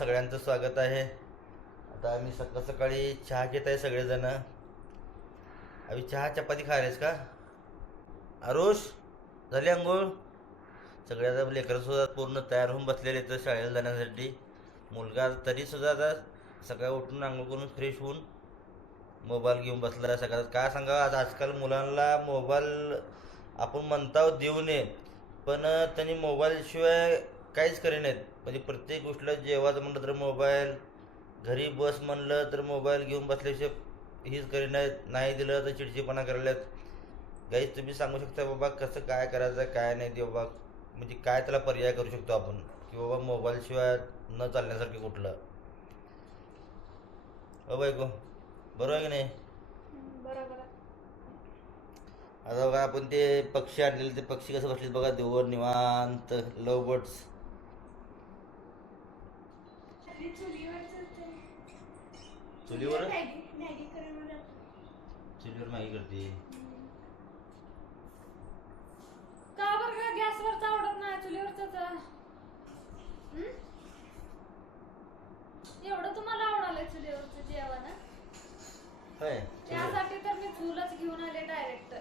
सगळ्यांचं स्वागत आहे. आता आम्ही सकाळ सकाळी चहा घेत आहे सगळेजण. अभि चहा चपाती खायलास का? आरुष झाली आंघोळ? सगळ्या लेकरं सुद्धा पूर्ण तयार होऊन बसलेले तर शाळेला जाण्यासाठी. मुलगा तरी सुद्धा आता सकाळी उठून आंघोळ करून फ्रेश होऊन मोबाईल घेऊन बसला सकाळी. काय सांगा, आज आजकाल मुलांना मोबाईल आपण म्हणता देऊ नये, पण त्यांनी मोबाईलशिवाय काहीच करे नाहीत. म्हणजे प्रत्येक गोष्टीला जेवायचं म्हणलं तर मोबाईल, घरी बस म्हणलं तर मोबाईल घेऊन बसल्याशिवाय हीच करे नाहीत. नाही दिलं तर चिडचिडपणा करायलात. गाईच तुम्ही सांगू शकता बाबा कसं काय करायचं काय नाही ते बाबा, म्हणजे काय त्याला पर्याय करू शकतो आपण की बाबा मोबाईलशिवाय न चालण्यासारखे कुठलं? हो बायको, बरोबर आहे की नाही? बरोबर. आता बघा आपण ते पक्षी आणलेले, ते पक्षी कसं बसलेत बघा देवर निवांत, लव बर्ड्स. चुलीवर चुलीवर मॅगी करते. का बरं का गॅसवरच आवडत नाही चुलीवरच? एवढं तुम्हाला आवडालंय चुलीवरचं जेवण? होय, त्यासाठी तर मी चूलच घेऊन आले डायरेक्ट.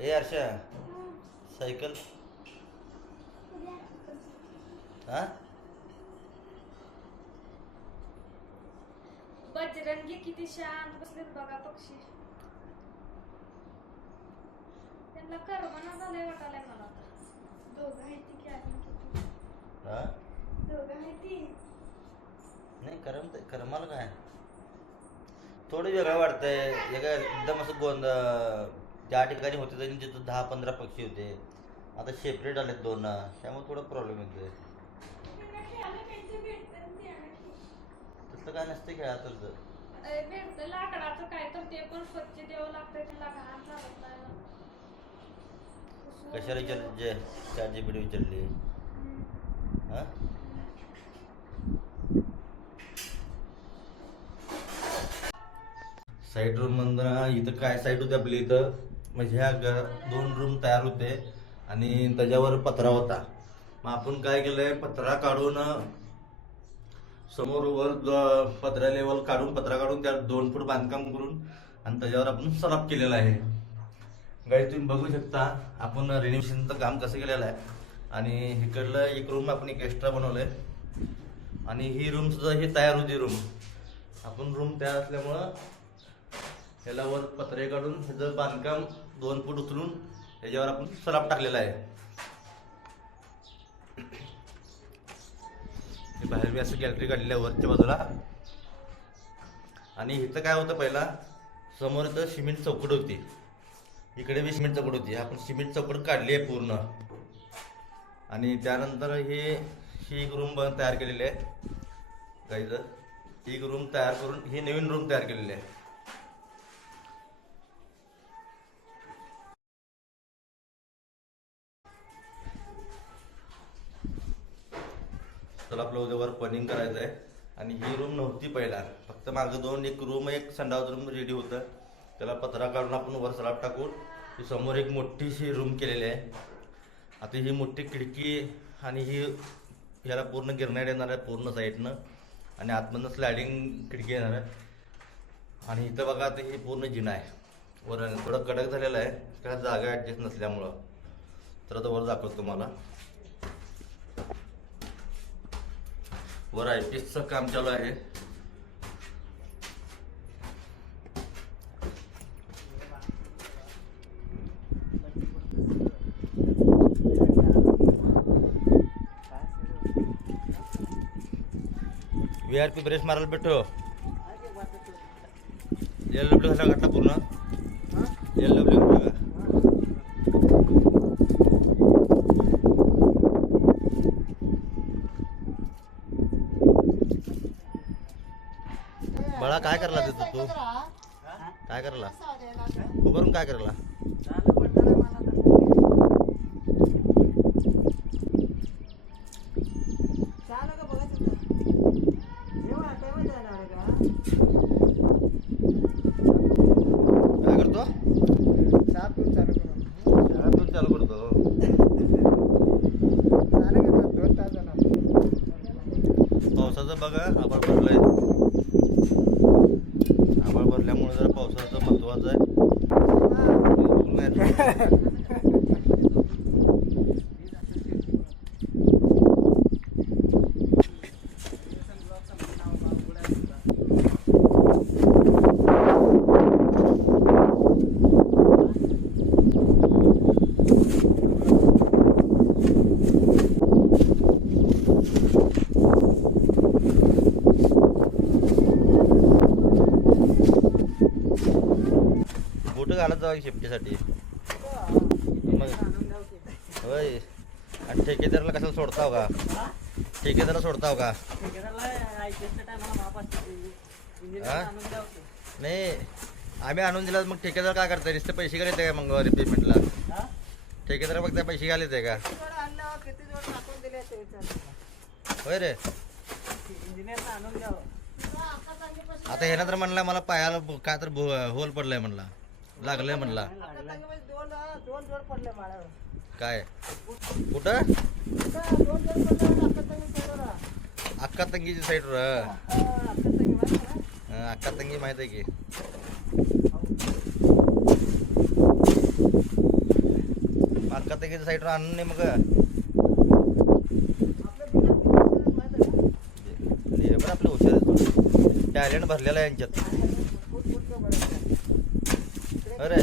ए हर्षा, सायकल हा बजरंगी किती शांत बसलेत बघा पक्षी. त्यांना करमना झालंय वाटायलंय मला आता. दोघं आहेत ती की अजून किती? हा दोघं आहेत ती. नाही करमाल काय, थोडं वेगळं वाटतंय. एकदम असं ज्या ठिकाणी होते तरी तिथं 10-15 पक्षी होते, आता सेपरेट आलेत 2, त्यामुळे थोडं प्रॉब्लेम येतोय. तसं काय नसते खेळाचं तर. भेटतं लाकडाचं काय तर ते पण स्वच्छ द्यावं लागतंय, त्याला घाण चालत नाही. कशाला विचारले? ChatGPT विचारली हा? साईड रूम मधून इथं काय साईड होते आपली इथं, म्हणजे ह्या 2 रूम तयार होते आणि त्याच्यावर पत्रा होता. मग आपण काय केलंय, पत्रा काढून समोर वर पत्रा लेवल काढून पत्रा काढून त्यात 2 फूट बांधकाम करून आणि त्याच्यावर आपण सराफ केलेला आहे. गाडी तुम्ही बघू शकता आपण रिनोव्हेशनचं काम कसं केलेलं आहे. आणि इकडलं एक रूम आपण एक एक्स्ट्रा बनवलंय आणि ही रूम सुद्धा ही तयार होती. रूम आपण रूम तयार असल्यामुळं ह्याला वर पत्रे काढून ह्याचं बांधकाम 2 फूट उचलून त्याच्यावर आपण सराफ टाकलेला आहे. बाहेर बी असं गॅलरी काढलेल्या वरच्या बाजूला. आणि इथं काय होतं, पहिला समोर इथं सिमेंट चौकट होती, इकडे बी सिमेंट चौकट होती. आपण सिमेंट चौकट काढली आहे पूर्ण. आणि त्यानंतर ही एक रूम तयार केलेली आहे गाईचं. एक रूम तयार करून ही नवीन रूम तयार केलेली आहे. आपलं उद्यावर पनिंग करायचं आहे. आणि ही रूम नव्हती पहिला, फक्त मागं 2 एक रूम एक संडास रूम रेडी होतं. त्याला पत्रा काढून आपण वर सलाब टाकून ही समोर एक मोठीशी रूम केलेली आहे. आता ही मोठी खिडकी आणि ही ह्याला पूर्ण गिरणाट येणार आहे पूर्ण साईडनं आणि आतमधनं स्लायडिंग खिडकी येणार आहे. आणि इथं बघा आता ही पूर्ण जिना आहे. वर थोडं कडक झालेलं आहे त्या जागा ॲडजस्ट नसल्यामुळं. तर आता वर दाखवतो तुम्हाला. वर IPSचं काम चालू आहे. VRP ब्रेस मारायला भेटो. LW घाला घातला पूर्ण. LW घातला का? बळा काय करला तिथं तू? काय करला उभारून? काय करला? काय करतो? चालू करतो. पावसाचं बघा आभाळ भरलंय. आभाळ भरल्यामुळे जरा पावसाचं महत्वाचं आहे. बघून नाही. बोट घालत जावा शेफ्टीसाठी. मग होय. आणि ठेकेदाराला कशाला सोडताव का? ठेकेदाराला सोडताव का? हा? नाही आम्ही आणून दिला मग ठेकेदार काय करताय? नुसते पैसे घालत आहे का मग रिपेमेंटला? ठेकेदार फक्त पैसे घालत आहे का? होय रे. आता हे ना तर म्हणला मला पायाला काय तर होल पडलाय म्हणला, लागलंय म्हणला. काय कुठं? अक्का तंगीची साईड. अक्का तंगी माहित आहे की. अक्का तंगीच्या साईडवर आणून नाही मग लेबर आपलं हुशार टॅलेंट भरलेला आहे यांच्यात. अरे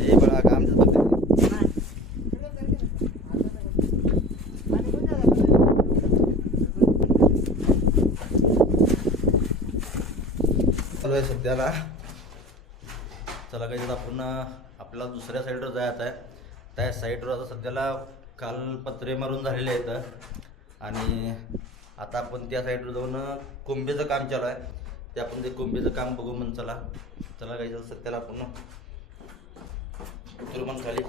हे बघा का आमच्याच बघते. चालू आहे सध्याला. चला काही आपण आपल्याला दुसऱ्या साईडवर जायचं आहे. त्या साईडवर आता सध्याला काल पत्रे मारून झालेले आहेत आणि आता आपण त्या साईडवर जाऊन कोंबीचं काम चालू आहे. ते आपण ते कोंबीचं काम बघू म्हणून चला काही सध्याला आपण उतरू मग खाली.